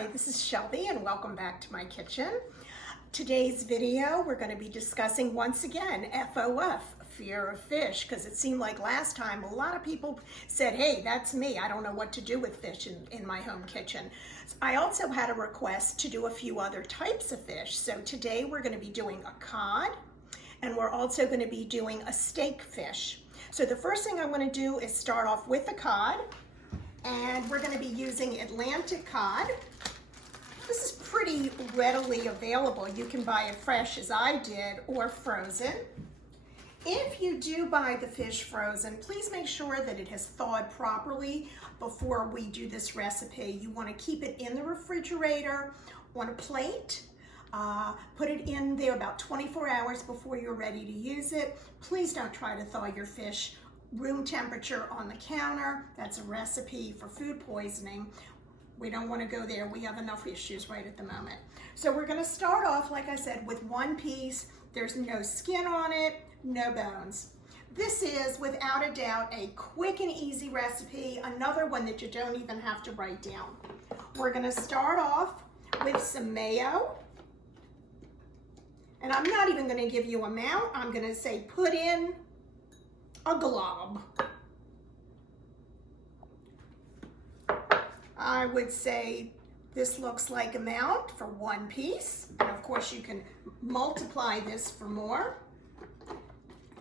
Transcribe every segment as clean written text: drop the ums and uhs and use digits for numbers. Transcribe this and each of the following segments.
Hi, this is Shelby and welcome back to my kitchen. Today's video, we're going to be discussing once again FOF, fear of fish, because it seemed like last time a lot of people said, hey, that's me. I don't know what to do with fish in my home kitchen. I also had a request to do a few other types of fish. So today we're going to be doing a cod and we're also going to be doing a steak fish. So the first thing I'm going to do is start off with the cod. And we're going to be using Atlantic cod. This is pretty readily available. You can buy it fresh as I did or frozen. If you do buy the fish frozen, please make sure that it has thawed properly before we do this recipe. You want to keep it in the refrigerator on a plate. Put it in there about 24 hours before you're ready to use it. Please don't try to thaw your fish room temperature on the counter. That's a recipe for food poisoning. We don't want to go there. We have enough issues right at the moment. So we're going to start off, like I said, with one piece. There's no skin on it, no bones. This is, without a doubt, a quick and easy recipe, another one that you don't even have to write down. We're going to start off with some mayo. And I'm not even going to give you amount. I'm going to say put in a glob. I would say this looks like amount for one piece, and of course you can multiply this for more.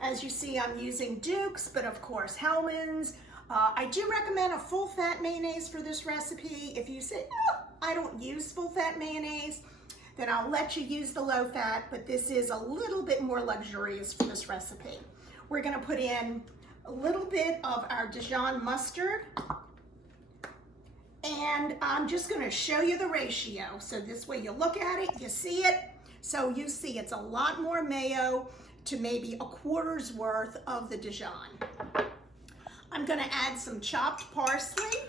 As you see, I'm using Duke's, but of course Hellmann's. I do recommend a full fat mayonnaise for this recipe. If you say, oh, I don't use full fat mayonnaise, then I'll let you use the low fat, but this is a little bit more luxurious for this recipe. We're going to put in a little bit of our Dijon mustard, and I'm just going to show you the ratio. So this way you look at it, you see it. So you see it's a lot more mayo to maybe a quarter's worth of the Dijon. I'm going to add some chopped parsley,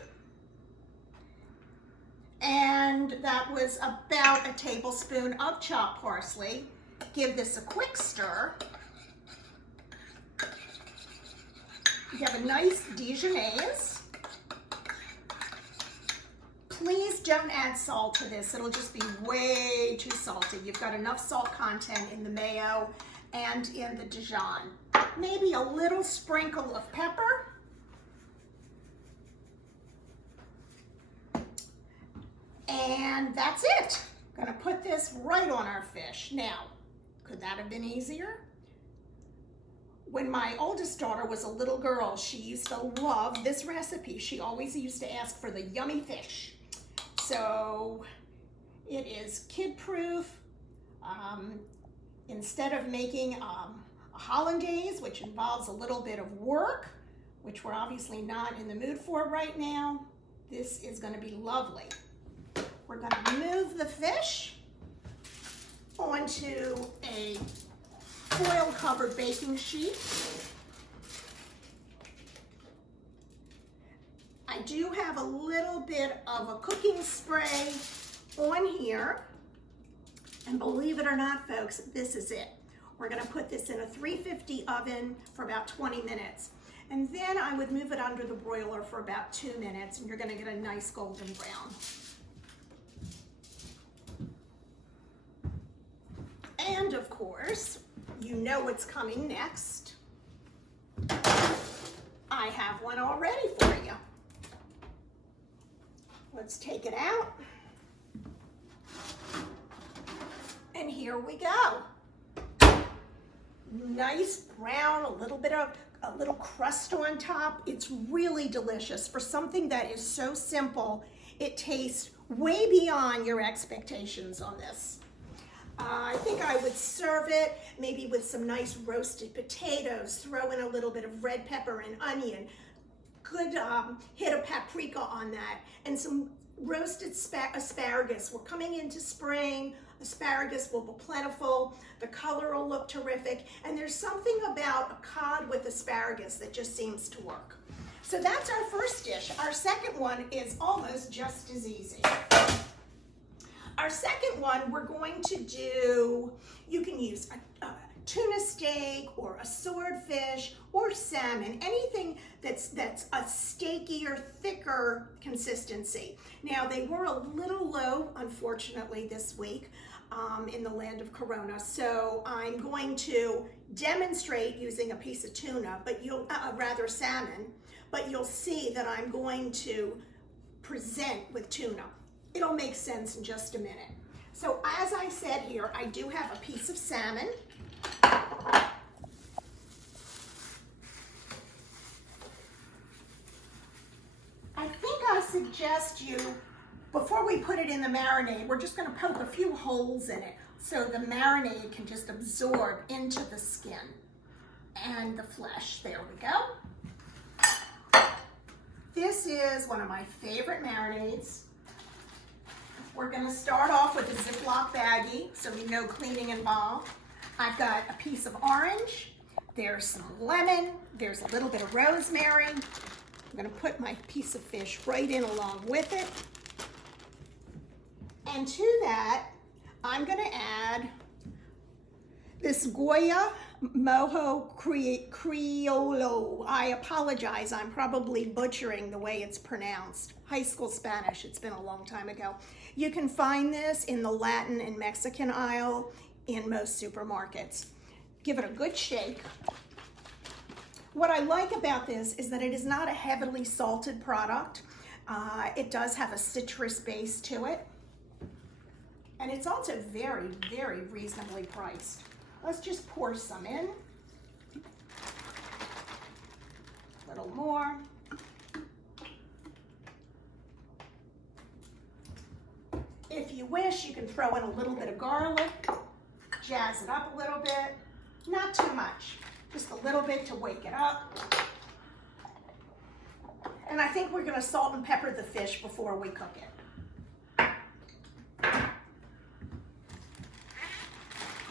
and that was about a tablespoon of chopped parsley. Give this a quick stir. You have a nice Dijonaise. Please don't add salt to this. It'll just be way too salty. You've got enough salt content in the mayo and in the Dijon. Maybe a little sprinkle of pepper. And that's it. I'm gonna put this right on our fish. Now, could that have been easier? When my oldest daughter was a little girl, she used to love this recipe. She always used to ask for the yummy fish. So it is kid-proof. Instead of making a hollandaise, which involves a little bit of work, which we're obviously not in the mood for right now, this is going to be lovely. We're going to move the fish onto a foil-covered baking sheet. I do have a little bit of a cooking spray on here, and believe it or not, folks, this is it. We're going to put this in a 350 oven for about 20 minutes, and then I would move it under the broiler for about 2 minutes, and you're going to get a nice golden brown. And of course, you know what's coming next. I have one already for you. Let's take it out. And here we go. Nice brown, a little crust on top. It's really delicious. For something that is so simple, it tastes way beyond your expectations on this. I think I would serve it maybe with some nice roasted potatoes, throw in a little bit of red pepper and onion, good hit of paprika on that, and some roasted asparagus. We're coming into spring, asparagus will be plentiful, the color will look terrific, and there's something about a cod with asparagus that just seems to work. So that's our first dish. Our second one is almost just as easy. Our second one, we're going to do, you can use tuna steak or a swordfish or salmon, anything that's a steakier, thicker consistency. Now, they were a little low, unfortunately, this week in the land of Corona, so I'm going to demonstrate using a piece of tuna, but rather salmon, but you'll see that I'm going to present with tuna. It'll make sense in just a minute. So as I said here, I do have a piece of salmon. I think I suggest you, before we put it in the marinade, we're just going to poke a few holes in it so the marinade can just absorb into the skin and the flesh. There we go. This is one of my favorite marinades. We're going to start off with a Ziploc baggie, so we know cleaning involved. I've got a piece of orange, there's some lemon, there's a little bit of rosemary. I'm going to put my piece of fish right in along with it. And to that, I'm going to add this Goya Mojo Criollo. I apologize, I'm probably butchering the way it's pronounced. High school Spanish, it's been a long time ago. You can find this in the Latin and Mexican aisle in most supermarkets. Give it a good shake. What I like about this is that it is not a heavily salted product. It does have a citrus base to it. And it's also very, very reasonably priced. Let's just pour some in. A little more. If you wish, you can throw in a little bit of garlic, jazz it up a little bit. Not too much, just a little bit to wake it up. And I think we're gonna salt and pepper the fish before we cook it.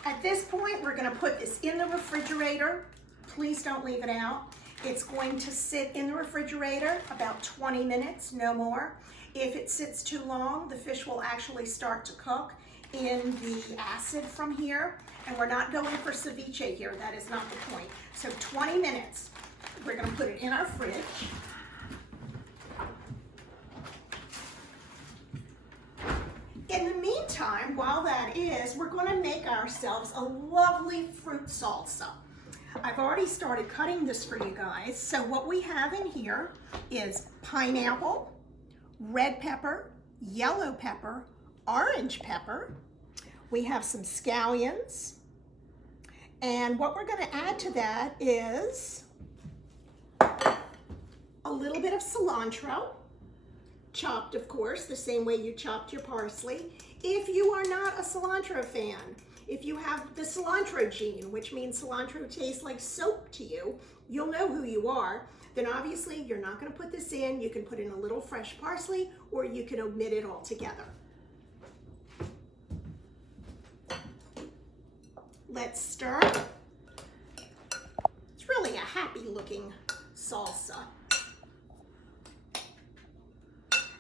At this point, we're gonna put this in the refrigerator. Please don't leave it out. It's going to sit in the refrigerator about 20 minutes, no more. If it sits too long, the fish will actually start to cook in the acid from here. And we're not going for ceviche here, that is not the point. So 20 minutes, we're gonna put it in our fridge. In the meantime, while that is, we're gonna make ourselves a lovely fruit salsa. I've already started cutting this for you guys. So what we have in here is pineapple, red pepper, yellow pepper, orange pepper. We have some scallions. And what we're gonna add to that is a little bit of cilantro, chopped of course, the same way you chopped your parsley. If you are not a cilantro fan, if you have the cilantro gene, which means cilantro tastes like soap to you, you'll know who you are. Then obviously you're not gonna put this in. You can put in a little fresh parsley or you can omit it altogether. Let's stir. It's really a happy looking salsa.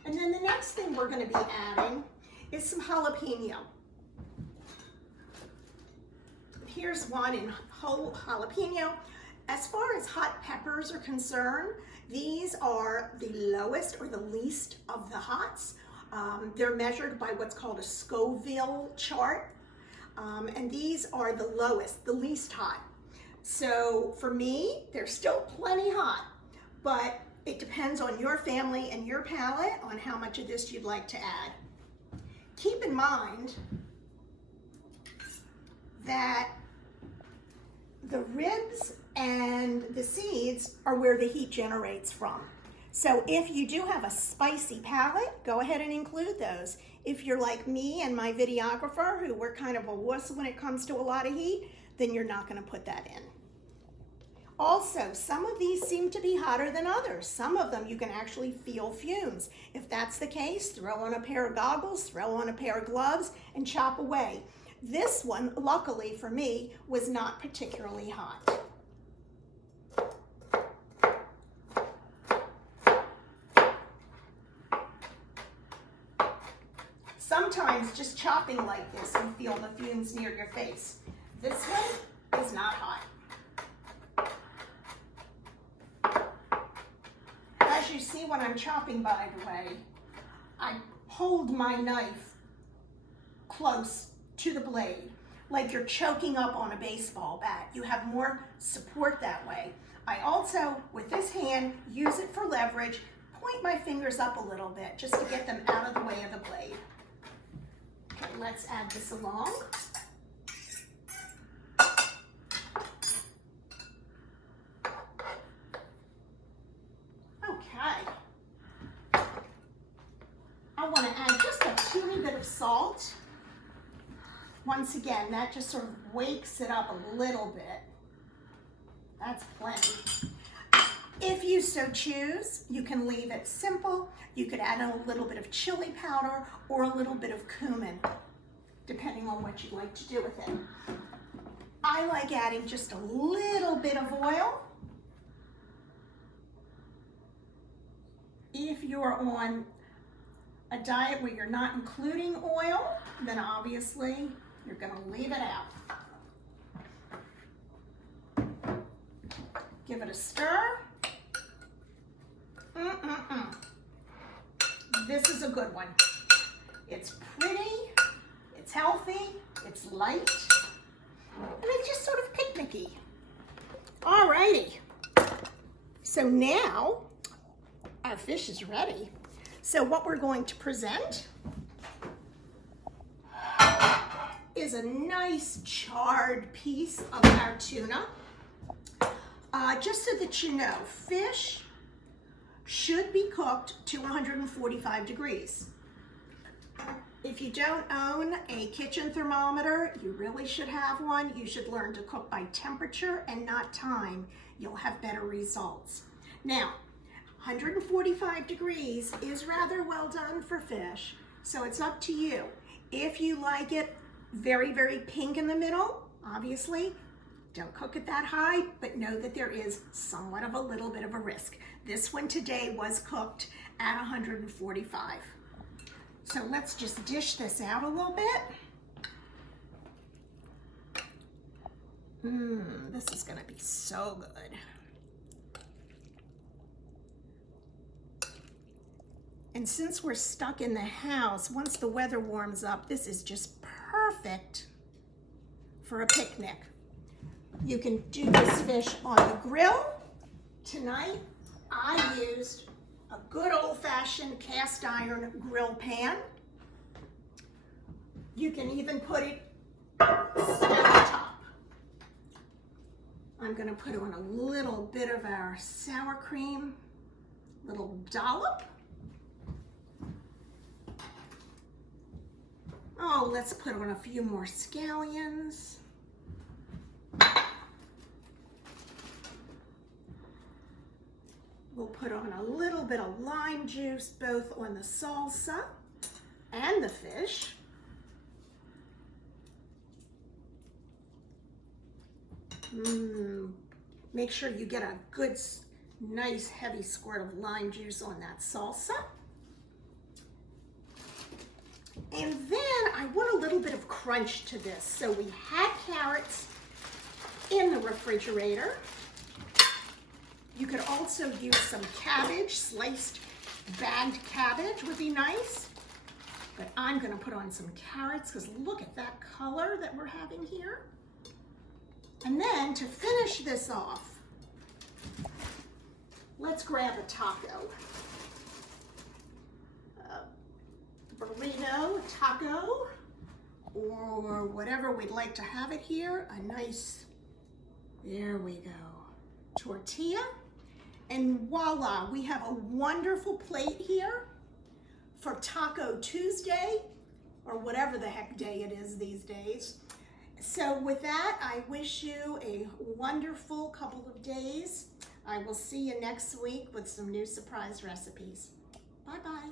And then the next thing we're gonna be adding is some jalapeno. Here's one in whole jalapeno. As far as hot peppers are concerned, these are the lowest or the least of the hots. They're measured by what's called a Scoville chart. And these are the lowest, the least hot. So for me, they're still plenty hot, but it depends on your family and your palate on how much of this you'd like to add. Keep in mind that the ribs and the seeds are where the heat generates from. So if you do have a spicy palate, go ahead and include those. If you're like me and my videographer, who we're kind of a wuss when it comes to a lot of heat, then you're not gonna put that in. Also, some of these seem to be hotter than others. Some of them you can actually feel fumes. If that's the case, throw on a pair of goggles, throw on a pair of gloves, and chop away. This one, luckily for me, was not particularly hot. Sometimes just chopping like this, you feel the fumes near your face. This way, is not hot. As you see when I'm chopping, by the way, I hold my knife close to the blade, like you're choking up on a baseball bat. You have more support that way. I also, with this hand, use it for leverage, point my fingers up a little bit just to get them out of the way of the blade. Okay, let's add this along. Okay. I want to add just a teeny bit of salt. Once again, that just sort of wakes it up a little bit. That's plenty. If you so choose, you can leave it simple. You could add in a little bit of chili powder or a little bit of cumin, depending on what you'd like to do with it. I like adding just a little bit of oil. If you're on a diet where you're not including oil, then obviously you're going to leave it out. Give it a stir. This is a good one. It's pretty, it's healthy, it's light, and it's just sort of picnicky. Alrighty. So now our fish is ready. So what we're going to present is a nice charred piece of our tuna. Just so that you know, fish should be cooked to 145 degrees. If you don't own a kitchen thermometer, you really should have one. You should learn to cook by temperature and not time. You'll have better results. Now, 145 degrees is rather well done for fish, so it's up to you. If you like it very, very pink in the middle, obviously, don't cook it that high, but know that there is somewhat of a little bit of a risk. This one today was cooked at 145. So let's just dish this out a little bit. This is gonna be so good. And since we're stuck in the house, once the weather warms up, this is just perfect for a picnic. You can do this fish on the grill. Tonight, I used a good old-fashioned cast iron grill pan. You can even put it stovetop. I'm gonna put on a little bit of our sour cream, little dollop. Oh, let's put on a few more scallions. We'll put on a little bit of lime juice, both on the salsa and the fish. Make sure you get a good, nice, heavy squirt of lime juice on that salsa. And then I want a little bit of crunch to this. So we had carrots in the refrigerator. You could also use some cabbage, sliced bagged cabbage would be nice. But I'm gonna put on some carrots because look at that color that we're having here. And then to finish this off, let's grab a taco. Burrito, taco, or whatever we'd like to have it here. A nice, there we go, tortilla. And voila, we have a wonderful plate here for Taco Tuesday, or whatever the heck day it is these days. So with that, I wish you a wonderful couple of days. I will see you next week with some new surprise recipes. Bye-bye.